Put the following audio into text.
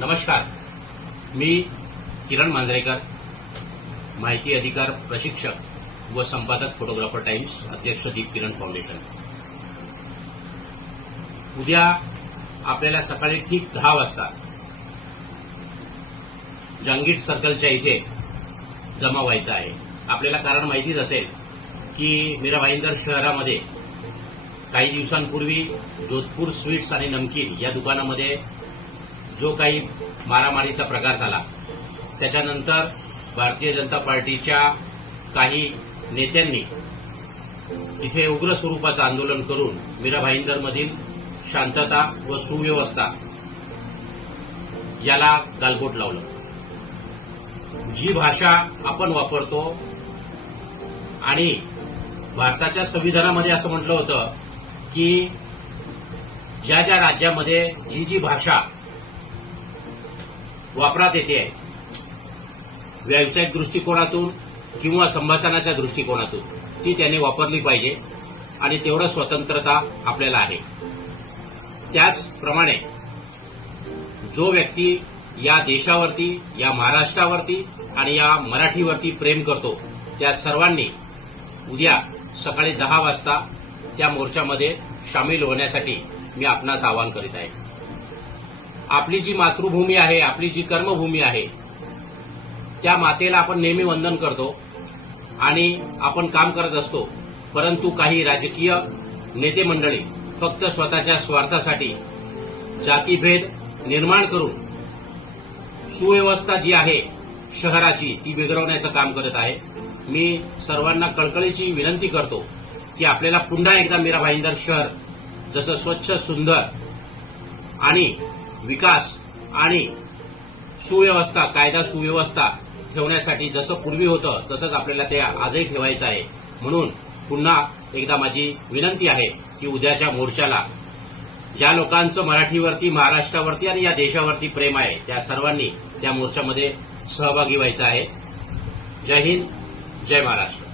नमस्कार. मी किरण मांजरेकर माहिती अधिकार प्रशिक्षक व संपादक फोटोग्राफर टाइम्स अध्यक्ष दीप किरण फाउंडेशन. उद्या आपल्याला सकाळी ठीक दहा वाजता जंगीट सर्कलच्या इथे जमा व्हायचं आहे. आपल्याला कारण माहितीच असेल की मीरा भाईंदर शहरामध्ये काही दिवसांपूर्वी जोधपूर स्वीट्स आणि नमकीन या दुकानामध्ये जो काही मारामारीचा प्रकार झाला त्याच्यानंतर भारतीय जनता पार्टीच्या काही नेत्यांनी इथे उग्र स्वरूपाचं आंदोलन करून मीरा भाईंदरमधील शांतता व सुव्यवस्था याला गालबोट लावलं. जी भाषा आपण वापरतो आणि भारताच्या संविधानामध्ये असं म्हटलं होतं की ज्या ज्या राज्यामध्ये जी जी भाषा वापरात येते आहे. व्यावसायिक दृष्टिकोनातून किंवा संभाषणाच्या दृष्टिकोनातून ती त्याने वापरली पाहिजे आणि तेवढं स्वतंत्रता आपल्याला आहे. त्याचप्रमाणे जो व्यक्ती या देशावरती या महाराष्ट्रावरती आणि या मराठीवरती प्रेम करतो त्या सर्वांनी उद्या सकाळी दहा वाजता त्या मोर्चामध्ये सामील होण्यासाठी मी आपणास आवाहन करीत आहे. आपली जी मातृभूमी आहे आपली जी कर्मभूमी आहे त्या मातेला आपण नेहमी वंदन करतो आणि आपण काम करत असतो. परंतु काही राजकीय नेते मंडळी फक्त स्वतःच्या स्वार्थासाठी जातीभेद निर्माण करून सुव्यवस्था जी आहे शहराची ती बिघडवण्याचं काम करत आहे. मी सर्वांना कळकळीची विनंती करतो की आपल्याला पुन्हा एकदा मीरा भाईंदर शहर जसं स्वच्छ सुंदर आणि विकास आणि सुव्यवस्था कायदा सुव्यवस्था ठेवण्यासाठी जसं पूर्वी होतं तसंच आपल्याला ते आजही ठेवायचं आहे. म्हणून पुन्हा एकदा माझी विनंती आहे की उद्याच्या मोर्चाला ज्या लोकांचं मराठीवरती महाराष्ट्रावरती आणि या देशावरती प्रेम आहे त्या सर्वांनी त्या मोर्चामध्ये सहभागी व्हायचं आहे. जय हिंद जय महाराष्ट्र.